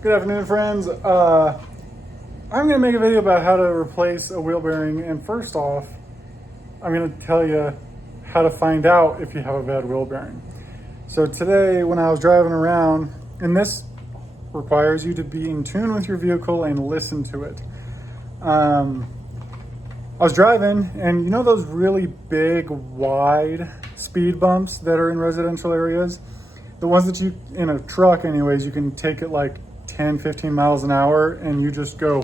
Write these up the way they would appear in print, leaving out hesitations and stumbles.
Good afternoon, friends. I'm going to make a video about how to replace a wheel bearing, and first off, I'm going to tell you how to find out if you have a bad wheel bearing. So today, when I was driving around, and this requires you to be in tune with your vehicle and listen to it. I was driving, and you know those really big, wide speed bumps that are in residential areas? The ones that you, in a truck anyways, you can take it like 10, 15 miles an hour and you just go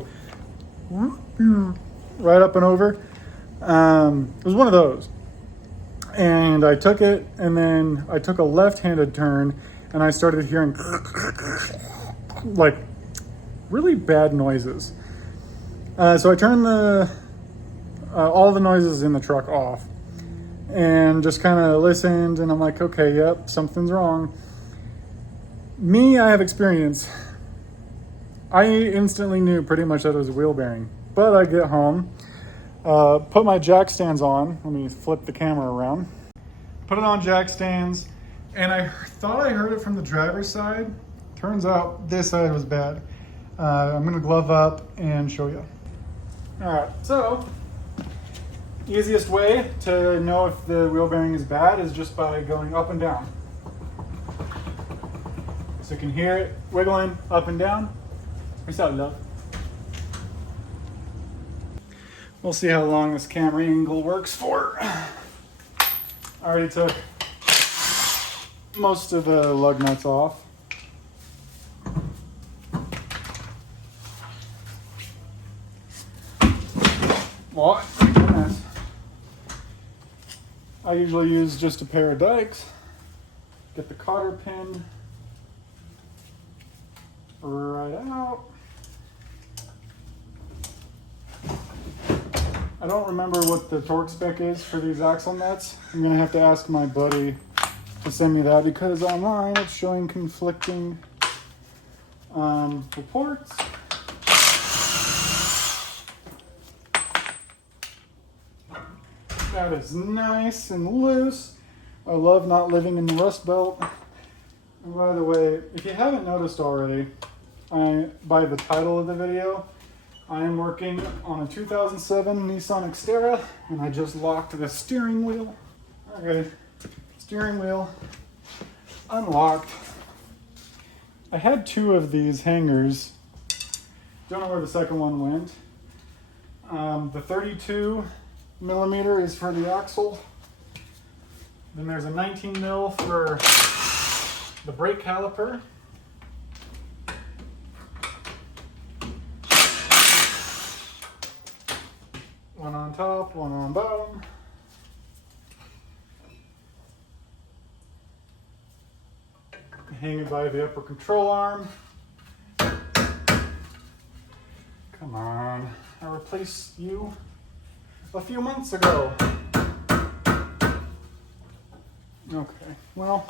right up and over. It was one of those. And I took it, and then I took a left-handed turn, and I started hearing like really bad noises. So I turned all the noises in the truck off and just kind of listened, and I'm like, okay, yep, something's wrong. I have experience. I instantly knew pretty much that it was a wheel bearing. But I get home, put my jack stands on. Let me flip the camera around. Put it on jack stands, and I thought I heard it from the driver's side. Turns out this side was bad. I'm gonna glove up and show you. All right, so easiest way to know if the wheel bearing is bad is just by going up and down. So you can hear it wiggling up and down. What's up, love? We'll see how long this camera angle works for. I already took most of the lug nuts off. What? Goodness. I usually use just a pair of dikes. Get the cotter pin right out. I don't remember what the torque spec is for these axle nuts. I'm gonna have to ask my buddy to send me that because online it's showing conflicting reports. That is nice and loose. I love not living in the Rust Belt. And by the way, if you haven't noticed already, by the title of the video, I am working on a 2007 Nissan Xterra, and I just locked the steering wheel. Okay, steering wheel unlocked. I had two of these hangers. Don't know where the second one went. The 32 millimeter is for the axle. Then there's a 19 mil for the brake caliper. One on top, one on bottom. Hang it by the upper control arm. Come on, I replaced you a few months ago. Okay, well,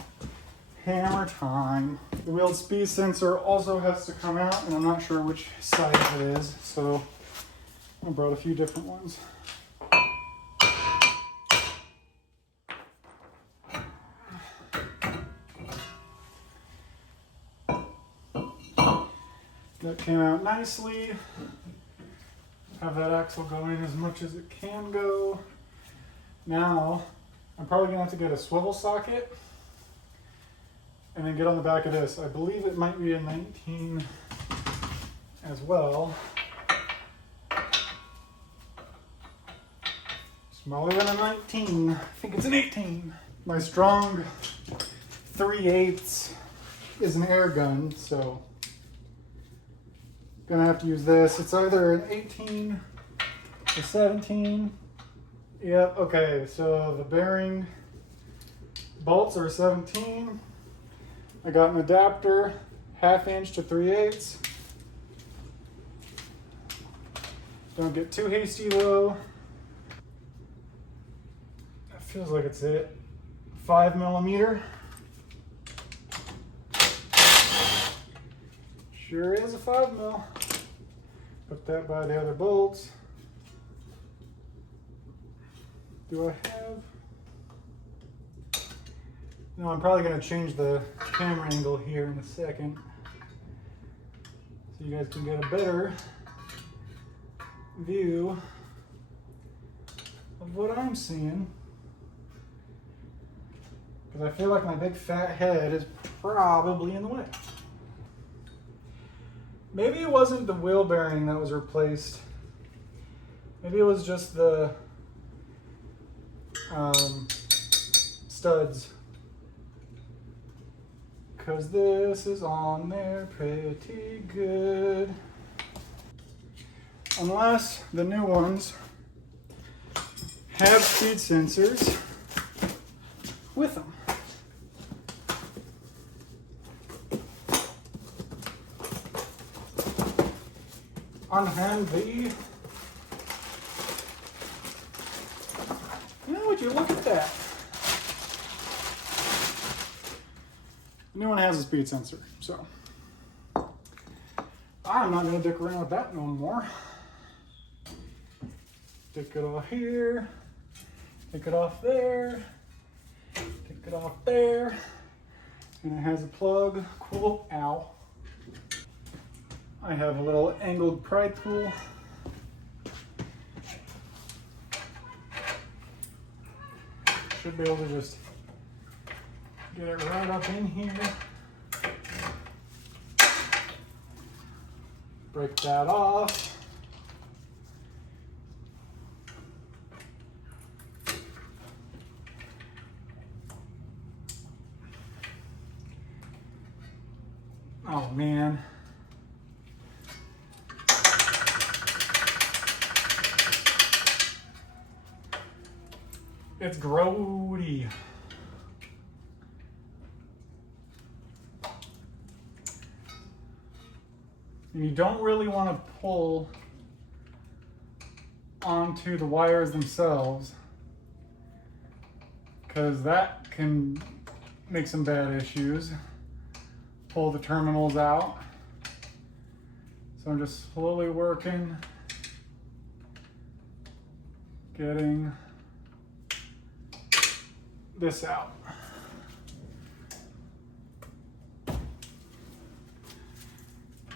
hammer time. The wheel speed sensor also has to come out, and I'm not sure which size it is, so I brought a few different ones. That came out nicely. Have that axle go in as much as it can go. Now, I'm probably gonna have to get a swivel socket and then get on the back of this. I believe it might be a 19 as well. Smaller than a 19. I think it's an 18. My strong 3/8 is an air gun, so gonna have to use this. It's either an 18 or 17. Yep, okay, so the bearing bolts are 17. I got an adapter, 1/2 inch to 3/8. Don't get too hasty though. That feels like it's it. 5 millimeter. Sure is a 5 mil. Put that by the other bolts. Do I have? No, I'm probably going to change the camera angle here in a second. so you guys can get a better view of what I'm seeing. Because I feel like my big fat head is probably in the way. Maybe it wasn't the wheel bearing that was replaced. Maybe it was just the studs. Because this is on there pretty good. Unless the new ones have speed sensors with them. Unhandy. You know, would you look at that? The new one has a speed sensor, so I'm not gonna dick around with that no more. Take it off here, take it off there, take it off there, and it has a plug. Cool. Ow. I have a little angled pry tool. Should be able to just get it right up in here. Break that off. Oh man. It's grody. And you don't really want to pull onto the wires themselves, because that can make some bad issues. Pull the terminals out. So I'm just slowly working, getting this out.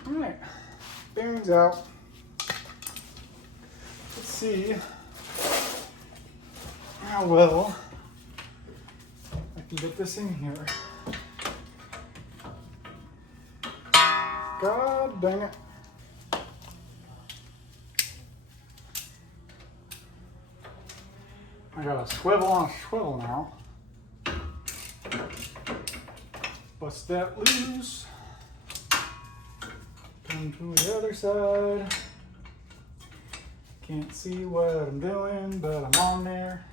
All right, bearings out. Let's see how well I can get this in here. God dang it. I got a swivel on a swivel now. Bust that loose. Come to the other side. Can't see what I'm doing, but I'm on there.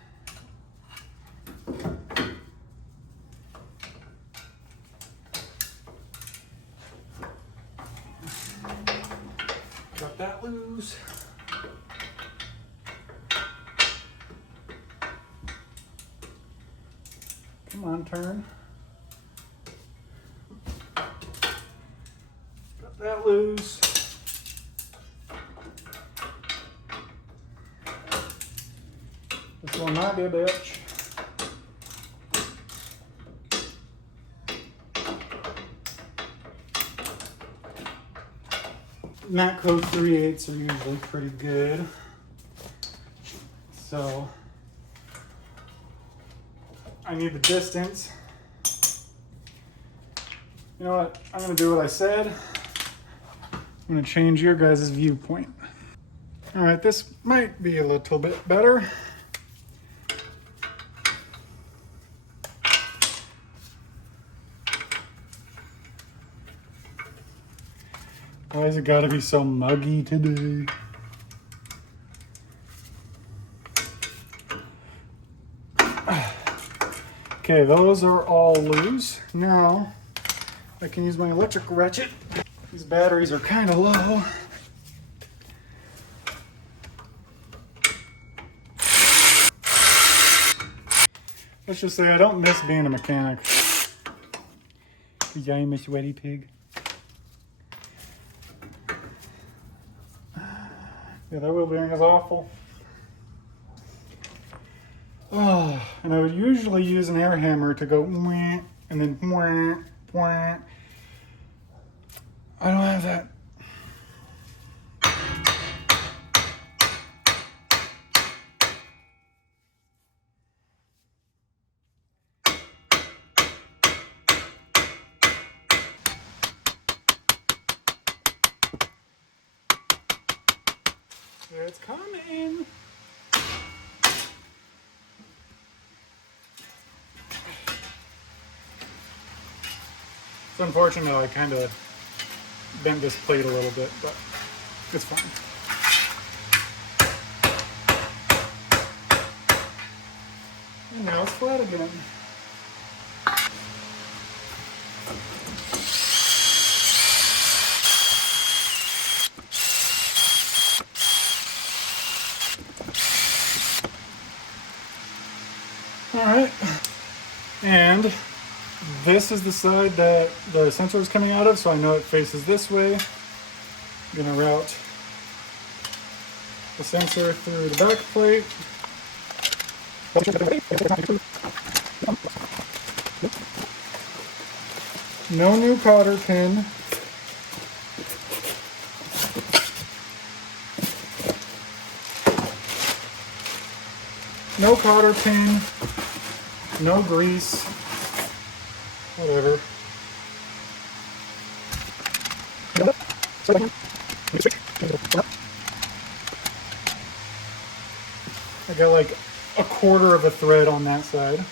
Got that loose. Come on, turn. Got that loose. This one might be a bitch. Matco 3/8 are usually pretty good. So I need the distance. You know what? I'm gonna do what I said. I'm gonna change your guys' viewpoint. All right, this might be a little bit better. Why has it gotta be so muggy today? Okay, those are all loose. Now I can use my electric ratchet. These batteries are kind of low. Let's just say I don't miss being a mechanic. Because I'm a sweaty pig. Yeah, that wheel bearing is awful. Oh, and I would usually use an air hammer to go and then I don't have that. It's coming. It's unfortunate I kind of bent this plate a little bit, but it's fine. And now it's flat again. All right, and this is the side that the sensor is coming out of, so I know it faces this way. I'm gonna route the sensor through the back plate. No new cotter pin. No cotter pin. No grease. Whatever. I got like a quarter of a thread on that side.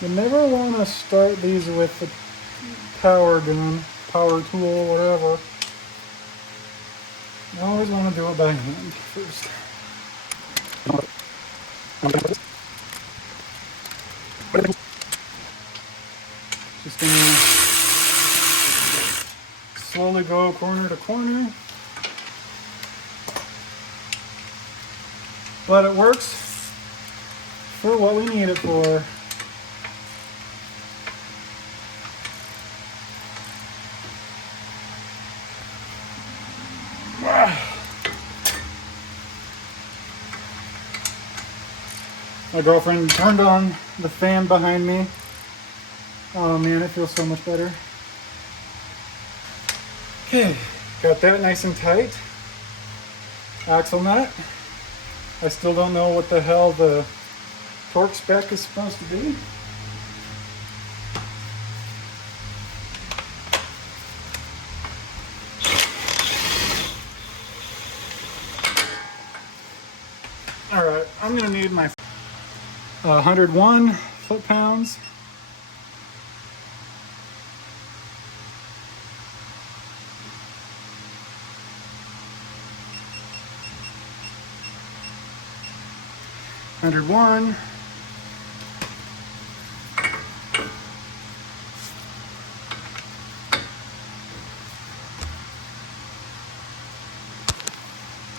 You never want to start these with the power gun, power tool, whatever. You always want to do it by hand first. Just gonna slowly go corner to corner. But it works for what we need it for. My girlfriend turned on the fan behind me. Oh man, it feels so much better. Okay, got that nice and tight. Axle nut. I still don't know what the hell the torque spec is supposed to be. All right, I'm gonna need my 101 foot-pounds. $101.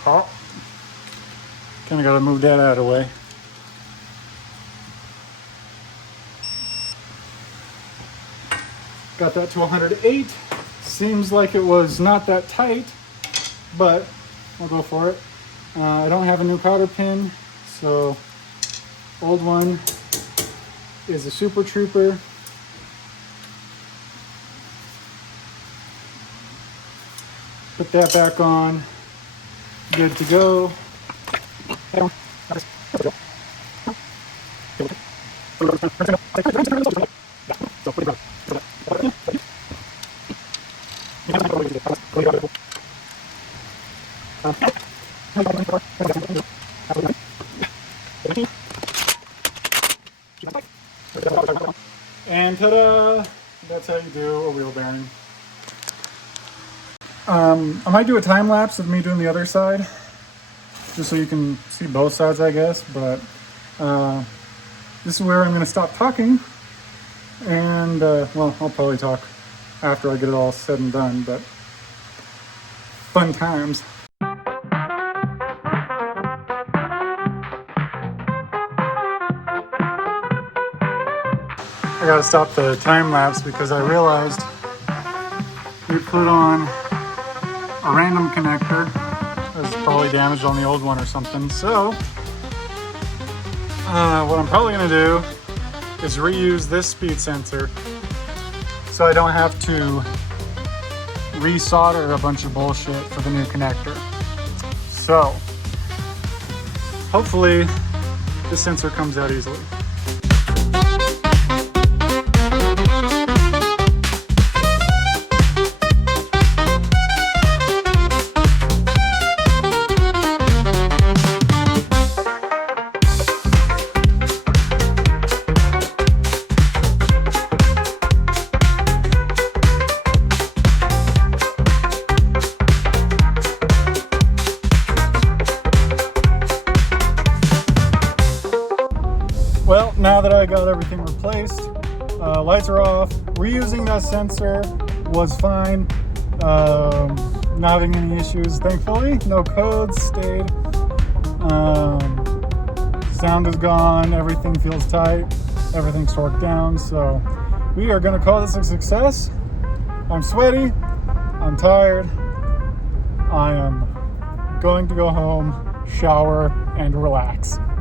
Oh, kind of got to move that out of the way. Got that to 108. Seems like it was not that tight, but I'll go for it. I don't have a new cotter pin, so old one is a Super Trooper. Put that back on. Good to go. And ta-da! That's how you do a wheel bearing. I might do a time lapse of me doing the other side, just so you can see both sides, I guess. But this is where I'm going to stop talking, and well, I'll probably talk after I get it all said and done. But fun times. I gotta stop the time lapse because I realized we put on a random connector that was probably damaged on the old one or something. So what I'm probably gonna do is reuse this speed sensor so I don't have to resolder a bunch of bullshit for the new connector. So hopefully this sensor comes out easily. now that I got everything replaced, lights are off. Reusing that sensor was fine. Not having any issues, thankfully. No codes stayed. Sound is gone. Everything feels tight. Everything's torqued down. So we are going to call this a success. I'm sweaty. I'm tired. I am going to go home, shower, and relax.